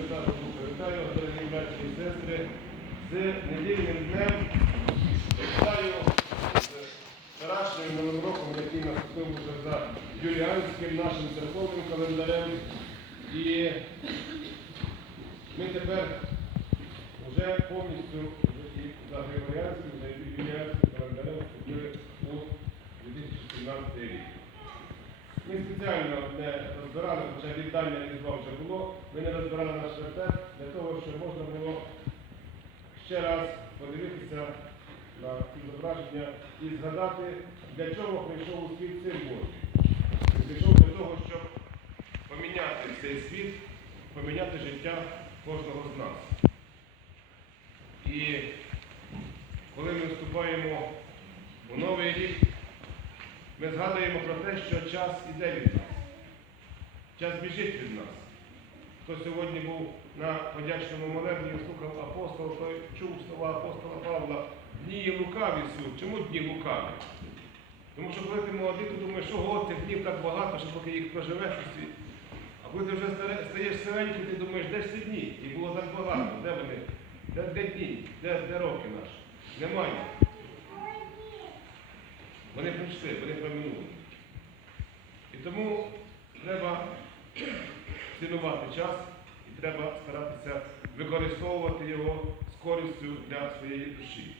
Вітаю дорогі браті і сестри, з недільним днем. Вітаю з вчорашнім новим роком, який наступив вже за юліанським нашим церковним календарем. І ми тепер вже повністю за Григоріанським, за юліанським календарем вступили у 2017 рік. Ми спеціально не розбирали, хоча вітання різдва вже було, ми не розбирали наш рецепт для того, щоб можна було ще раз подивитися на ці зображення і згадати, для чого прийшов у світ син Божий. Прийшов для того, щоб поміняти цей світ, поміняти життя кожного з нас. І коли ми вступаємо у новий рік, ми згадуємо про те, що час іде від нас. Час біжить від нас. Хто сьогодні був на подячному молебні і слухав апостола, той чув слова апостола Павла, дні лукаві суд. Чому дні лукаві? Тому що коли ти молодий, ти думаєш, що го цих днів так багато, що поки їх проживеш усі. А коли ти вже стаєш старенький, ти думаєш, де ж ці дні? І було так багато. Де вони? Де, де дні? Де, де роки наші? Немає. Вони прийшли, вони проминули. І тому треба цінувати час і треба старатися використовувати його з користю для своєї душі.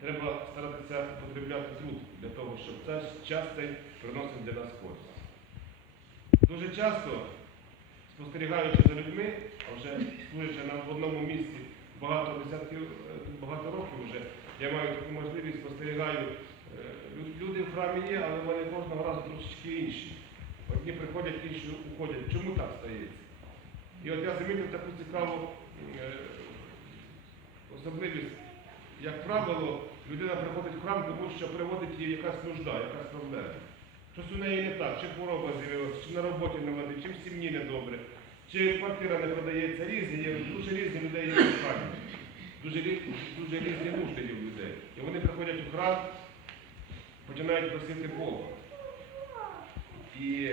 Треба старатися потребляти труд для того, щоб цей час цей приносив для нас користь. Дуже часто, спостерігаючи за людьми, а вже служачи на в одному місці багато десятків, е, багато років вже, я маю таку можливість, спостерігаю. е, Люди в храмі є, але вони кожного разу трошечки інші. Одні приходять, інші уходять. Чому так стається? І от я замітив таку цікаву е, особливість. Як правило, людина приходить в храм, тому що приводить її якась нужда, якась проблема. Щось у неї не так, чи хвороба з'явилася, чи на роботі не ладить, чи в сім'ї недобре, чи квартира не продається, різні, є дуже різні людей є в храмі. Дуже, рі- дуже різні нужди є в людей. І вони приходять у храм, починають просити Бога. І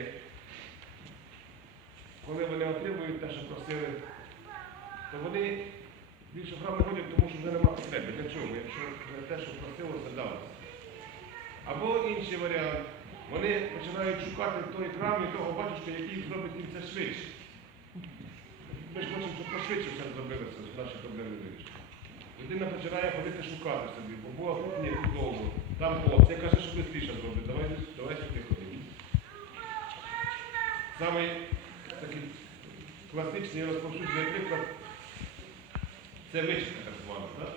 коли вони отримують те, що просили, то вони більше в храм не ходять, тому що вже нема потреби. Для чого? Якщо те, що просилося, далося. Або інший варіант. Вони починають шукати той храм і того батюшка, який зробить їм це швидше. Ми ж хочемо, щоб пошвидше все зробилося, наші проблеми вирішили. Людина починає ходити шукати собі, бо тут ні довго. Там о, це каже, що швидше зробить. Давай, давай сюди ходимо. Самий такий класичний розповсюджений приклад це вичка так звана. Так?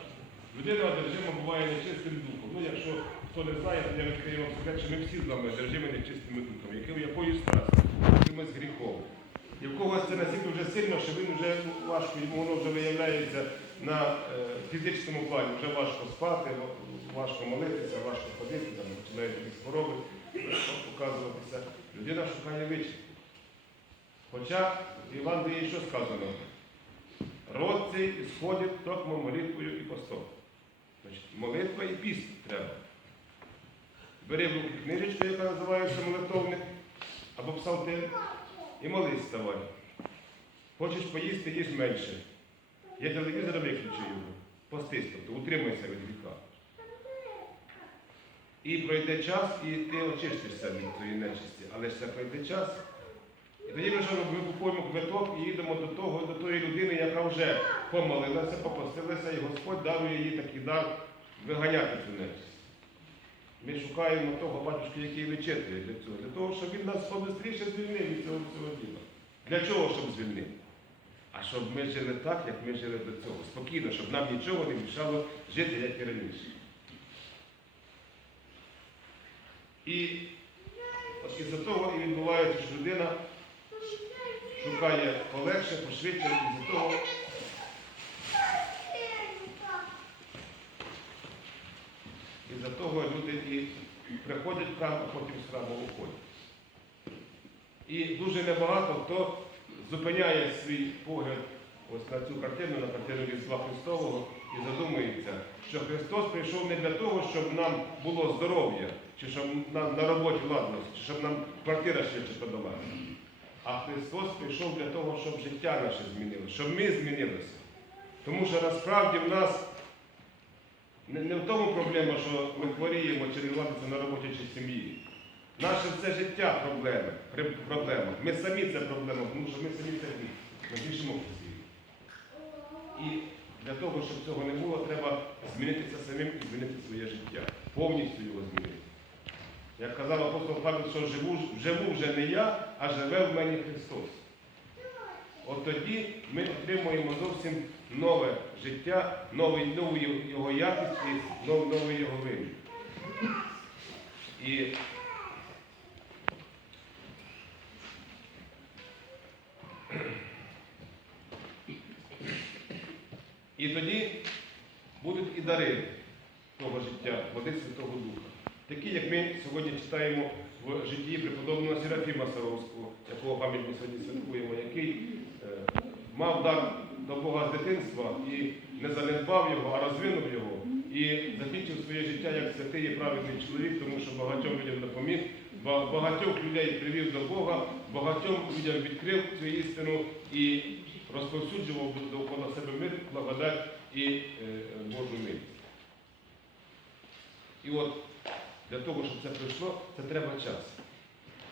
Людина одержима буває нечистим духом. Ну, якщо хто не знає, то я відкрию вам секрет, що ми всі з вами одержимі нечистими духами, яким якоюсь страстю, якимось гріхом. І в когось це настільки вже сильно, що він вже важко, йому воно вже виявляється на е, фізичному плані, вже важко спати, важко молитися, важко ходити, там починають якісь хвороби показуватися. Людина шукає вички. Хоча в Євангелії що сказано? Род цей ісходить токмо молитвою і постом. Значить, молитва і піст треба. Бери в руки книжечку, яка називається молитовник, або псалтир, і молись ставай. Хочеш поїсти, їж менше. Я телевізор виключу його. Постись, тобто утримайся від гріха. І пройде час, і ти очистишся від цієї нечисті. Але ж це пройде час. І тоді ми що ми купуємо квиток і їдемо до того, до тої людини, яка вже помолилася, попостилася, і Господь дав їй такий дар виганяти цю нечисть. Ми шукаємо того батюшки, який вичитує для цього, для того, щоб він нас побистріше звільнив від цього всього діла. Для чого, щоб звільнив? А щоб ми жили так, як ми жили до цього. Спокійно, щоб нам нічого не мішало жити, як і раніше. І от із-за того і відбувається, що людина шукає полегше, пошвидше, із-за того із-за того люди і приходять в храм, а потім з храму уходять. І дуже небагато хто зупиняє свій погляд ось на цю картину, на картину Різдва Христового і задумується, що Христос прийшов не для того, щоб нам було здоров'я, чи щоб нам на роботі ладності, чи щоб нам квартира швидше подавалася. а Христос прийшов для того, щоб життя наше змінилося, щоб ми змінилися. Тому що насправді в нас не, не в тому проблема, що ми хворіємо чи регулюватися на роботі чи в сім'ї. Наше все життя проблеми, проблема. Ми самі це проблема, тому що ми самі це. Ми в Христі. І для того, щоб цього не було, треба змінитися самим і змінити своє життя. Повністю його змінити. Як казав апостол Павло, що живу, живу вже не я, а живе в мені Христос. От тоді ми отримуємо зовсім нове життя, новий, нову його якість і нов- новий його вимір. І І тоді будуть і дари того життя, води Святого Духа. Такі, як ми сьогодні читаємо в житті преподобного Серафіма Саровського, якого пам'ять ми сьогодні святкуємо, який е, мав дар до Бога з дитинства і не занедбав його, а розвинув його. І закінчив своє життя як святий і праведний чоловік, тому що багатьом людям допоміг, багатьох людей привів до Бога, багатьом людям відкрив цю істину і розповсюджував довкола себе мир, благодать і е, Божу милість. І от для того, щоб це пройшло, це треба час.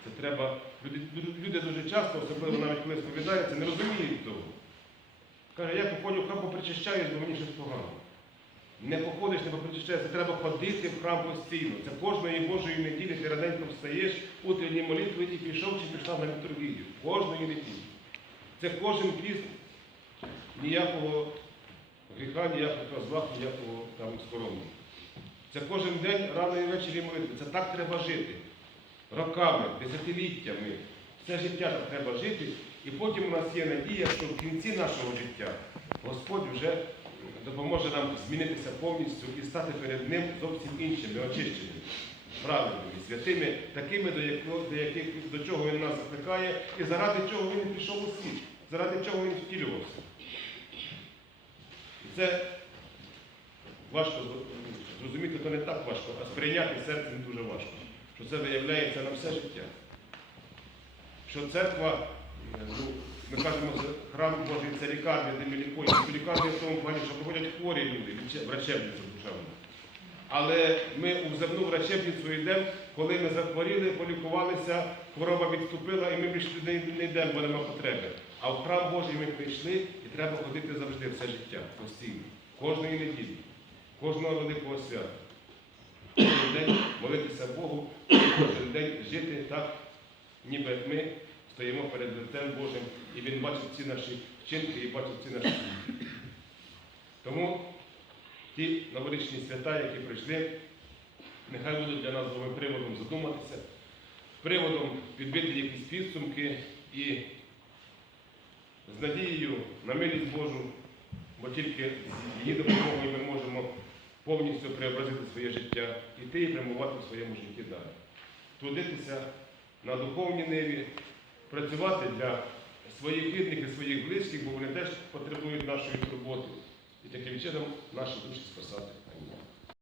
Це треба. Люди, люди- дуже часто, особливо навіть коли сповідаються, не розуміють того. Каже, я походжу в храм попричащаюсь, бо мені щось погано. Не походиш, не попричащаєшся, треба ходити в храм постійно. Це кожної Божої неділі ти раненько встаєш, утренні молитви і пішов чи пішла на літургію. Кожної неділі. Це кожен піст, ніякого гріха, ніякого зла, ніякого там скоромного. Це кожен день рано і ввечері молитви. Це так треба жити. Роками, десятиліттями. Все життя так треба жити. І потім у нас є надія, що в кінці нашого життя Господь вже допоможе нам змінитися повністю і стати перед Ним зовсім іншими, очищеними, правильними, святими, такими, до, яких, до чого Він нас закликає, і заради чого Він пішов у світ, заради чого Він втілювався. І це важко зрозуміти, то не так важко, а сприйняти серцем дуже важко. Що це виявляється на все життя. Що церква, ну, ми кажемо, храм Божий це лікарня, де ми лікуємо. Лікарня в тому плані, що приходять хворі люди, врачебниця душевна. Але ми у земну врачебницю йдемо, коли ми захворіли, полікувалися, хвороба відступила, і ми більше не йдемо, бо нема потреби. А в храм Божий ми прийшли і треба ходити завжди все життя, постійно, кожної неділі, кожного великого свята. Кожен день молитися Богу, кожен день жити так, ніби ми стоїмо перед лицем Божим, і Він бачить ці наші вчинки і бачить ці наші дії. Тому ті новорічні свята, які прийшли, нехай будуть для нас вами приводом задуматися, приводом підбити якісь підсумки і з надією на милість Божу, бо тільки з її допомогою ми можемо повністю преобразити своє життя, іти і прямувати в своєму житті далі. Трудитися на духовній ниві, працювати для своїх рідних і своїх близьких, бо вони теж потребують нашої турботи. І таким чином наші душі спасати.